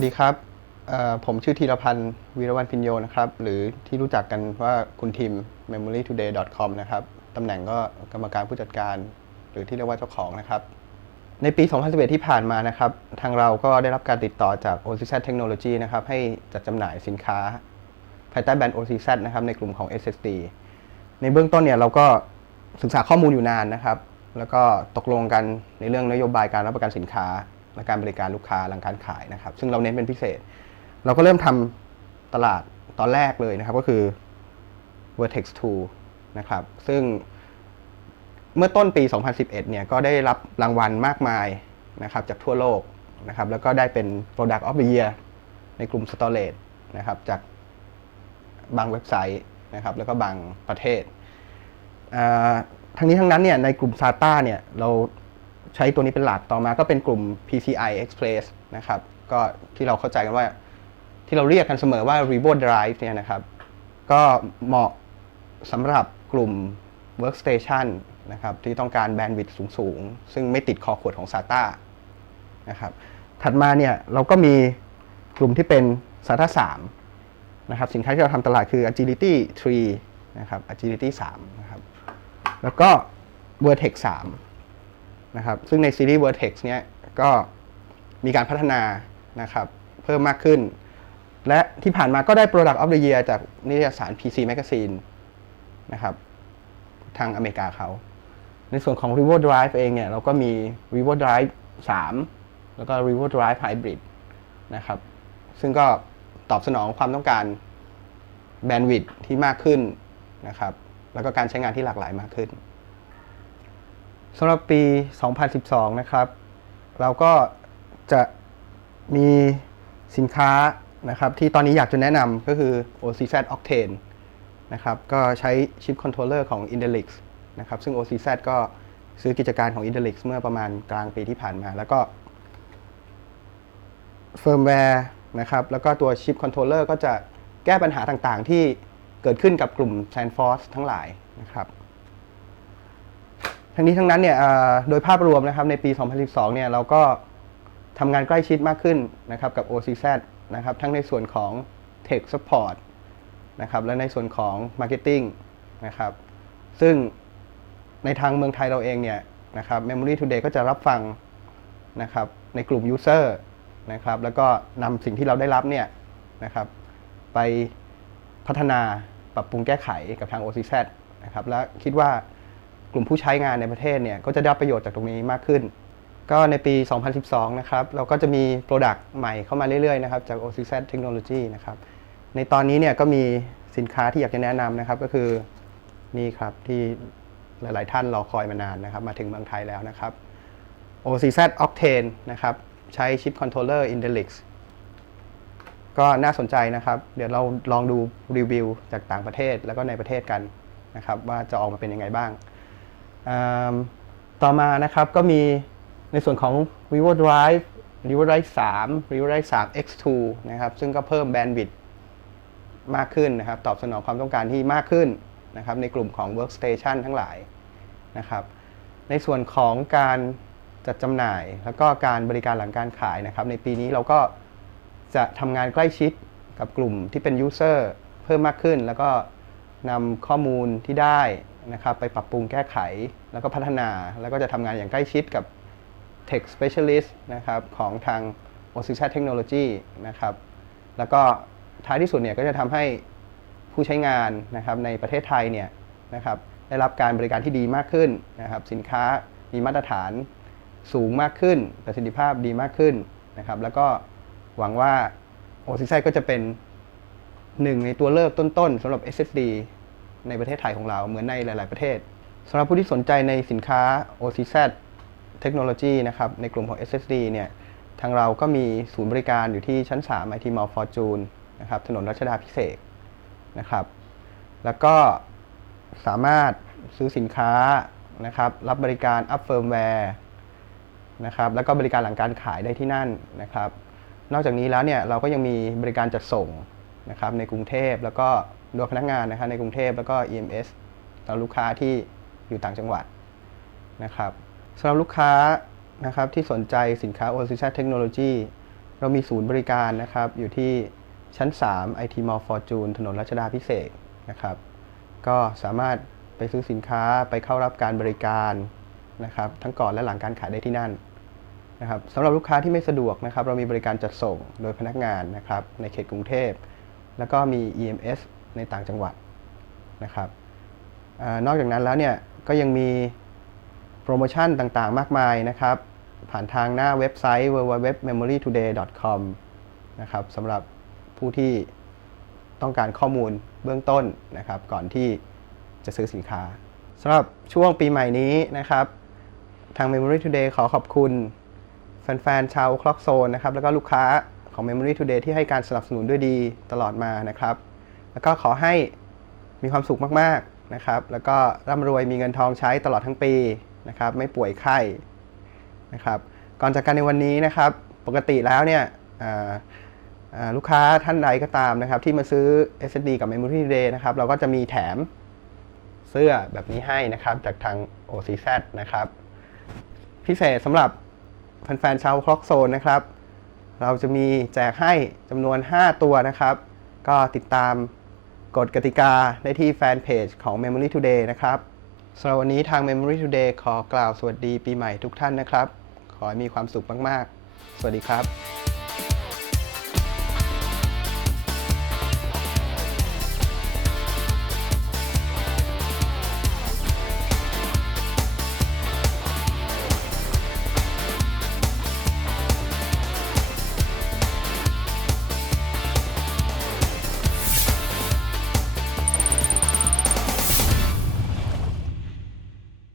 วัสดีครับ ผมชื่อธีรพันธ์วีรวันพินโยนะครับ หรือที่รู้จักกันว่าคุณทีม memorytoday.com นะครับตำแหน่งก็กรรมการผู้จัดการ หรือที่เรียกว่าเจ้าของนะครับ ในปี 2011 ที่ผ่านมานะครับ ทางเราก็ได้รับการติดต่อจาก OCZ Technology นะครับ ให้จัดจำหน่ายสินค้า ภายใต้แบรนด์ OCZ นะครับ ในกลุ่มของ SSD ในเบื้องต้นเนี่ยเราก็ศึกษาข้อมูลอยู่นานนะครับ แล้วก็ตกลงกันในเรื่องนโยบายการรับประกันสินค้า และการบริการลูกค้าหลังการขายนะครับ ซึ่งเราเน้นเป็นพิเศษ เราก็เริ่มทำตลาดตอนแรกเลยนะครับก็คือ Vertex 2 นะครับ ซึ่งเมื่อต้นปี 2011 เนี่ยก็ได้รับรางวัลมากมายนะครับจากทั่วโลกนะครับ แล้วก็ได้เป็น Product of the Year ในกลุ่ม Storage นะครับจากบางเว็บไซต์นะครับ แล้วก็บางประเทศทั้งนี้ทั้งนั้นเนี่ยในกลุ่ม SATA เนี่ยเรา ใช้ตัวนี้เป็นหลักต่อมาก็เป็นกลุ่ม PCI Express นะครับ ก็ที่เราเข้าใจกันว่าที่เราเรียกกันเสมอว่า Revo Drive เนี่ยนะครับ ก็เหมาะสำหรับกลุ่ม Workstation นะครับที่ต้องการแบนด์วิดต์สูง ๆ ซึ่งไม่ติดคอขวดของ SATA นะครับถัดมาเนี่ยเราก็มีกลุ่มที่เป็น SATA 3นะครับสินค้าที่เราทำตลาดคือ Agility 3นะครับ Agility 3นะครับแล้วก็ Vertex 3 นะครับซึ่งในซีรีส์ Vertex เนี่ยก็มีการพัฒนานะครับเพิ่มมากขึ้น และที่ผ่านมาก็ได้ Product of the Year จากนิตยสาร PC Magazine นะครับทางอเมริกาเขา ในส่วนของ Revo Drive เองเนี่ยเราก็มี Revo Drive 3 แล้วก็ Revo Drive Hybrid นะครับซึ่งก็ตอบสนองความต้องการแบนด์วิดที่มากขึ้นนะครับแล้วก็การใช้งานที่หลากหลายมากขึ้น สำหรับปี 2012 นะครับ เราก็จะมีสินค้านะครับ ที่ตอนนี้อยากจะแนะนำก็คือ OCZ Octane นะครับ ก็ใช้ชิปคอนโทรลเลอร์ของ Intelix นะครับ ซึ่ง OCZ ก็ซื้อกิจการของ Intelix เมื่อประมาณกลางปีที่ผ่านมา แล้วก็เฟิร์มแวร์นะครับ แล้วก็ตัวชิปคอนโทรลเลอร์ก็จะแก้ปัญหาต่างๆ ที่เกิดขึ้นกับกลุ่ม SandForce ทั้งหลายนะครับ ทั้งนี้ทั้งนั้นเนี่ยโดยภาพรวมนะครับในปี 2012 เนี่ยเราก็ทำงานใกล้ชิดมากขึ้นนะครับกับ OCZ นะครับทั้งในส่วนของ Tech Support นะครับและในส่วนของ Marketing นะครับซึ่งในทางเมืองไทยเราเองเนี่ยนะครับ Memory Today ก็จะรับฟังนะครับในกลุ่ม User นะครับแล้วก็นำสิ่งที่เราได้รับเนี่ยนะครับไปพัฒนาปรับปรุงแก้ไขกับทาง OCZ นะครับและคิดว่า กลุ่มผู้ใช้งานในประเทศเนี่ยก็จะได้ประโยชน์จากตรงนี้มากขึ้น ก็ในปี 2012 นะครับ เราก็จะมี Product ใหม่เข้ามาเรื่อยๆนะครับจาก OCZ Technology นะครับ ในตอนนี้เนี่ยก็มีสินค้าที่อยากจะแนะนำนะครับก็คือนี่ครับที่หลายๆท่านรอคอยมานานนะครับ มาถึงเมืองไทยแล้วนะครับ OCZ Octane นะครับ ใช้ชิปคอนโทรลเลอร์ Intelix ก็น่าสนใจนะครับ เดี๋ยวเราลองดูรีวิวจากต่างประเทศแล้วก็ในประเทศกันนะครับ ว่าจะออกมาเป็นยังไงบ้าง ต่อมานะครับก็มีในส่วนของ vivo drive vivo drive 3 vivo drive 3 x2 นะครับซึ่งก็เพิ่มแบนด์วิดต์มากขึ้นนะครับ ตอบสนองความต้องการที่มากขึ้นนะครับ ในกลุ่มของ workstation ทั้งหลายนะครับ ในส่วนของการจัดจำหน่าย แล้วก็การบริการหลังการขายนะครับ ในปีนี้เราก็จะทำงานใกล้ชิดกับกลุ่มที่เป็น user เพิ่มมากขึ้น แล้วก็นำข้อมูลที่ได้ นะครับไปปรับปรุงแก้ไข แล้วก็พัฒนา แล้วก็จะทำงานอย่างใกล้ชิดกับ Tech Specialist นะครับของทาง OCZ Technology นะครับ แล้วก็ท้ายที่สุดเนี่ยก็จะทำให้ผู้ใช้งานนะครับในประเทศไทยเนี่ยนะครับได้รับการบริการที่ดีมากขึ้นนะครับสินค้ามีมาตรฐานสูงมากขึ้น ประสิทธิภาพดีมากขึ้นนะครับ แล้วก็หวังว่า OCZ ก็จะเป็นหนึ่งในตัวเลือกต้นๆสำหรับ SSD ในประเทศไทยของเราเหมือนในหลาย ๆ ประเทศสำหรับผู้ที่สนใจในสินค้า OCZ Technology นะครับในกลุ่มของ SSD เนี่ยทางเราก็มีศูนย์บริการอยู่ที่ชั้น 3 IT Mall Fortune นะครับถนนรัชดาพิเศษกนะครับ แล้วก็สามารถซื้อสินค้านะครับรับบริการอัพเฟิร์มแวร์นะครับแล้วก็บริการหลังการขายได้ที่นั่นนะครับ นอกจากนี้แล้วเนี่ยเราก็ยังมีบริการจัดส่ง นะครับในกรุงเทพแล้วก็โดยพนักงานนะครับในกรุงเทพแล้วก็ EMS สำหรับลูกค้าที่อยู่ต่างจังหวัดนะครับสำหรับลูกค้านะครับที่สนใจสินค้า OCZ Technology เรามีศูนย์บริการนะครับอยู่ที่ชั้น 3 IT Mall Fortune ถนนรัชดาพิเศษนะครับ ก็สามารถไปซื้อสินค้าไปเข้ารับการบริการนะครับทั้งก่อนและหลังการขายได้ที่นั่นนะครับสำหรับลูกค้าที่ไม่สะดวกนะครับ เรามีบริการจัดส่งโดยพนักงานนะครับในเขตกรุงเทพ แล้วก็มี EMS ในต่างจังหวัดนะครับอนอกจากนั้นแล้วเนี่ยก็ยังมีโปรโมชั่นต่างๆ มากมายนะครับ ผ่านทางหน้าเว็บไซต์ www.memorytoday.com นะครับสำหรับผู้ที่ต้องการข้อมูลเบื้องต้นนะครับ ก่อนที่จะซื้อสินค้าสำหรับช่วงปีใหม่นี้นะครับ ทาง Memory Today ขอขอบคุณแฟนๆชาวคล็อกโซนนะครับ แล้วก็ลูกค้า ของ Memory Today ที่ให้การสนับสนุนด้วยดีตลอดมานะครับ แล้วก็ขอให้มีความสุขมากๆนะครับ แล้วก็ร่ำรวยมีเงินทองใช้ตลอดทั้งปีนะครับ ไม่ป่วยไข้นะครับ ก่อนจากกันในวันนี้นะครับ ปกติแล้วเนี่ยลูกค้าท่านใดก็ตามนะครับ ที่มาซื้อ SSD กับ Memory Today นะครับ เราก็จะมีแถมเสื้อแบบนี้ให้นะครับ จากทาง OCZ นะครับ พิเศษสำหรับแฟนๆชาวคล็อกโซนนะครับ เราจะมีแจกให้จำนวน 5 ตัวนะครับ ก็ติดตามกฎกติกาได้ที่แฟนเพจของ Memory Today นะครับสำหรับวันนี้ทาง Memory Today ขอกล่าวสวัสดีปีใหม่ทุกท่านนะครับ ขอให้มีความสุขมาก ๆ สวัสดีครับ